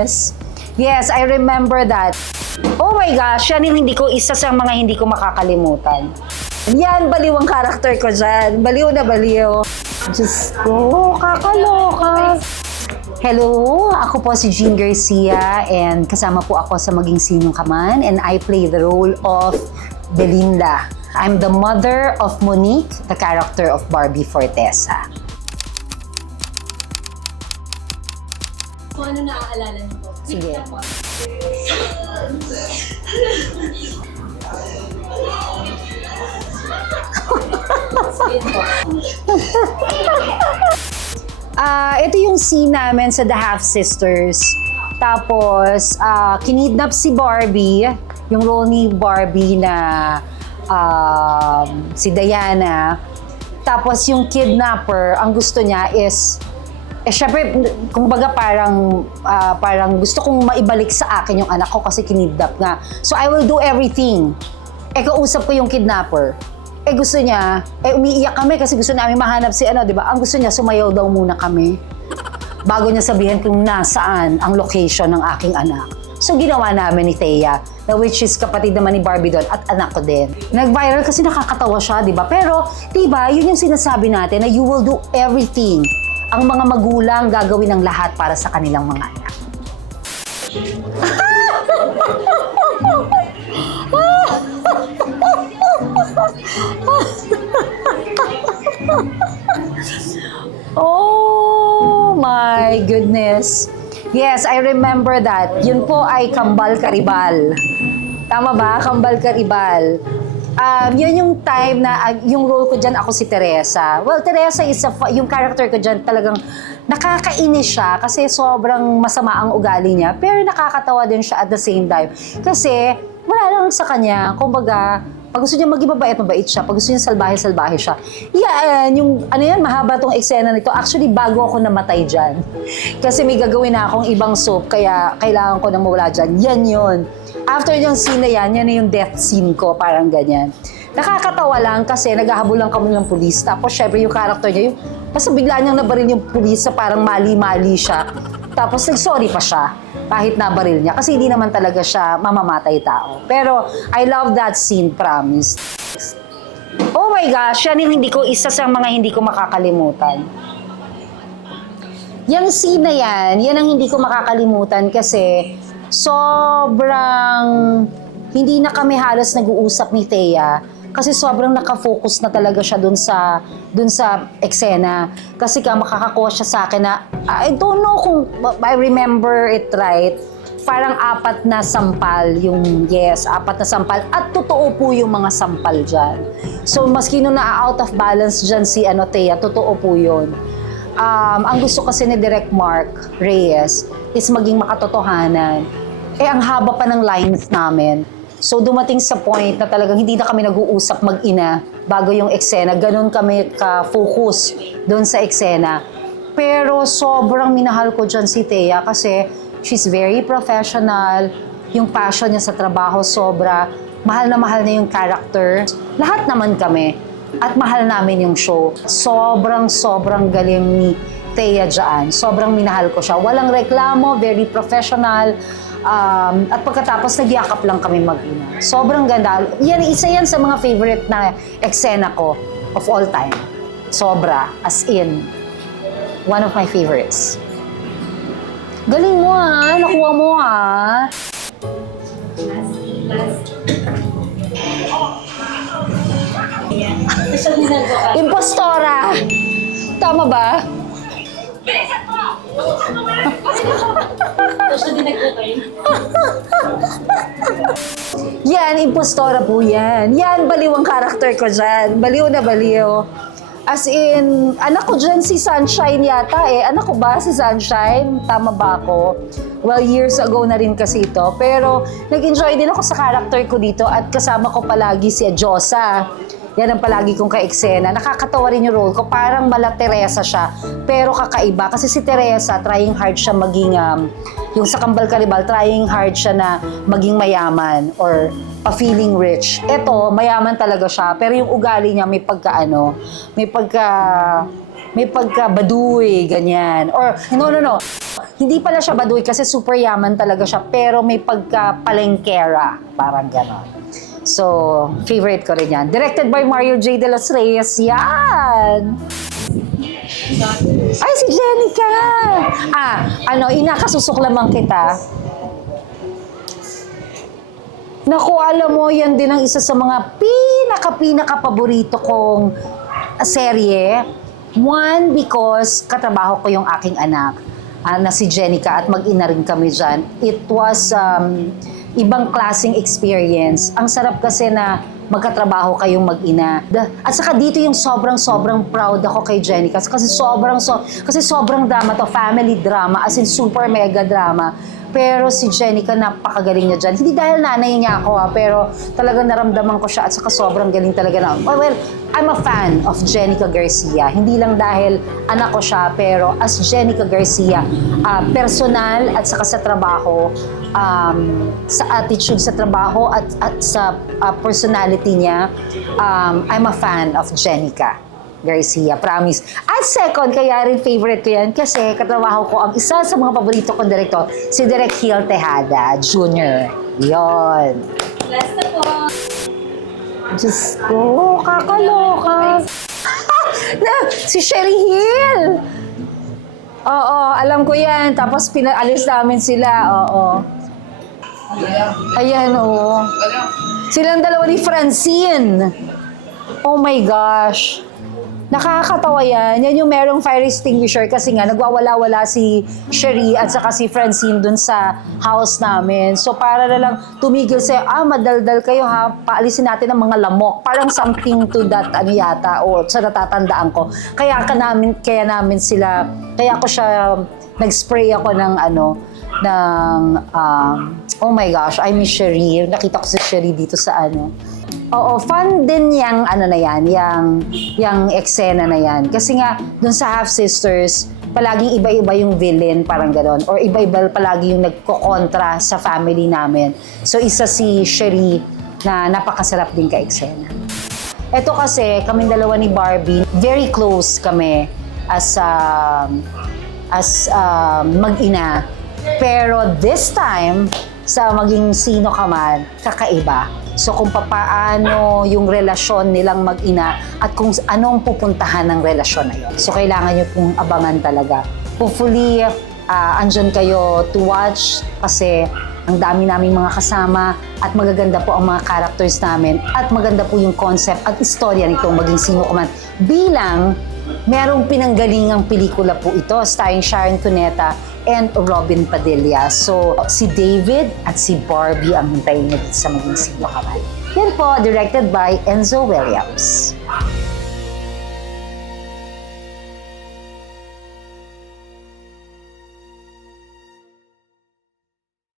goodness. Yes, I remember that. Oh my gosh, yan yung isa sa mga hindi ko makakalimutan. Yan, baliw ang karakter ko dyan. Baliw na baliw. Diyos ko, kakaloka. Hello, ako po si Jean Garcia and kasama po ako sa Maging Sinong Ka Man and I play the role of Belinda. I'm the mother of Monique, the character of Barbie Fortesa. Kung ano naaalala niyo po? Sige. Ito yung scene namin sa The Half Sisters. Tapos, kinidnap si Barbie, yung role ni Barbie na si Diana. Tapos yung kidnapper, ang gusto niya is syempre, kumbaga parang gusto kong maibalik sa akin yung anak ko kasi kinidnap nga. So I will do everything. Kausap ko yung kidnapper. Gusto niya, umiiyak kami kasi gusto namin mahanap si di ba? Ang gusto niya, sumayaw daw muna kami. Bago niya sabihin kung nasaan ang location ng aking anak. So ginawa namin ni Thea, which is kapatid naman ni Barbie doon at anak ko din. Nag-viral kasi nakakatawa siya, di ba? Pero, di ba, yun yung sinasabi natin na you will do everything. Ang mga magulang gagawin ng lahat para sa kanilang mga anak. Oh my goodness. Yes, I remember that. Yun po ay Kambal Karibal. Tama ba? Kambal Karibal. Yun yung time na, yung role ko dyan, ako si Teresa. Well, Teresa is yung character ko dyan talagang nakakainis siya kasi sobrang masama ang ugali niya. Pero nakakatawa din siya at the same time. Kasi wala lang sa kanya. Kumbaga, pag gusto niya maging mabait siya. Pag gusto niya salbahe siya. Yan, yung mahaba tong eksena nito. Actually, bago ako namatay dyan. Kasi may gagawin na akong ibang soap, kaya kailangan ko na mawala dyan. Yan yun. After yung scene na yan na yung death scene ko, parang ganyan. Nakakatawa lang kasi naghahabol lang kami ng pulis. Tapos syempre yung character niya, basta bigla niyang nabaril yung pulis sa parang mali-mali siya. Tapos nag-sorry pa siya kahit nabaril niya. Kasi hindi naman talaga siya mamamatay tao. Pero I love that scene, promise. Oh my gosh, yan yung isa sa mga hindi ko makakalimutan. Yung scene na yan ang hindi ko makakalimutan kasi sobrang hindi na kami halos nag-uusap ni Thea kasi sobrang nakafocus na talaga siya dun sa eksena. Kasi makakakuha siya sa akin na, I don't know kung I remember it right, parang 4 na sampal apat na sampal. At totoo po yung mga sampal dyan. So maski nung na-out of balance dyan si Thea, totoo po yun. Ang gusto kasi ni Direk Mark Reyes is maging makatotohanan. Ang haba pa ng lines namin. So dumating sa point na talagang hindi na kami nag-uusap mag-ina bago yung eksena. Ganon kami ka-focus doon sa eksena. Pero sobrang minahal ko dyan si Thea kasi she's very professional. Yung passion niya sa trabaho sobra. Mahal na yung character. Lahat naman kami. At mahal namin yung show. Sobrang galing ni Thea dyan. Sobrang minahal ko siya. Walang reklamo, very professional. At pagkatapos nagyakap lang kami mag-ina. Sobrang ganda. Isa yan sa mga favorite na eksena ko of all time. Sobra. As in, one of my favorites. Galing mo nakuha mo Impostora! Tama ba? Yan, impostora po yan. Yan, baliw ang karakter ko dyan. Baliw na baliw. As in, anak ko dyan si Sunshine yata Anak ko ba si Sunshine? Tama ba ako? Well, years ago na rin kasi ito. Pero nag-enjoy din ako sa karakter ko dito at kasama ko palagi si Adjosa. Yan ang palagi kong ka-eksena. Nakakatawa rin yung role ko. Parang mala Teresa siya. Pero kakaiba. Kasi si Teresa, trying hard siya maging, yung sa Kambal Karibal, trying hard siya na maging mayaman or pa-feeling rich. Ito, mayaman talaga siya. Pero yung ugali niya may pagka baduy, ganyan. Or, no. hindi pala siya baduy kasi super yaman talaga siya, pero may pagka-palengkera, parang gano'n. So, favorite ko rin yan. Directed by Mario J. De Los Reyes, yan! Ay, si Jenica! Inakasusok lamang kita. Naku, alam mo, yan din ang isa sa mga pinaka-paborito kong serye. One, because katrabaho ko yung aking anak na si Jenica at mag-ina rin kami dyan. It was ibang klaseng experience. Ang sarap kasi na magkatrabaho kayong mag-ina. At saka dito yung sobrang proud ako kay Jenica kasi sobrang drama to, family drama, as in super mega drama. Pero si Jenica, napakagaling niya dyan. Hindi dahil nanay niya ako pero talagang naramdaman ko siya at saka sobrang galing talaga na. Well, I'm a fan of Jenica Garcia. Hindi lang dahil anak ko siya, pero as Jenica Garcia, personal at saka sa trabaho, sa attitude sa trabaho at sa personality niya, I'm a fan of Jenica Garcia, promise. At second, kaya rin favorite ko yan kasi katrabaho ko ang isa sa mga paborito kong direktor, si Direk Gil Tejada Jr. Yon. Last na po. Diyos ko, kakaloka. Si Sherry Hill. Oo, alam ko yan. Tapos pinaalis namin sila. Oo. Ayan, oo. Silang dalawa ni Francine. Oh my gosh. Nakakatawa yan. Yan yung merong fire extinguisher kasi nga nagwawala-wala si Sherry at saka si Francine dun sa house namin. So para na lang tumigil sa'yo, madaldal kayo ha, paalisin natin ang mga lamok. Parang something to that yata o sa natatandaan ko. Kaya namin sila, kaya ako siya, nag-spray ako ng oh my gosh, I miss Sherry. Nakita ko si Sherry dito sa Oo, fun din yung yung eksena na yan. Kasi nga, dun sa Half Sisters, palaging iba-iba yung villain, parang gano'n. Or iba-iba palagi yung nagkokontra sa family namin. So, isa si Sherry na napakasarap din ka-eksena. Ito kasi, kaming dalawa ni Barbie, very close kami as mag-ina. Pero this time, sa maging sino ka man, kakaiba. So kung paano yung relasyon nilang mag-ina at kung anong pupuntahan ng relasyon na yun. So kailangan nyo pong abangan talaga. Hopefully, andyan kayo to watch kasi ang dami naming mga kasama at magaganda po ang mga characters namin at maganda po yung concept at istorya nitong maging sino ka man. Bilang merong pinanggalingang pelikula po ito starring Sharon Cuneta and Robin Padilla. So, si David at si Barbie ang hintayin niyo dito sa maging sino ka man. Yan po, directed by Enzo Williams.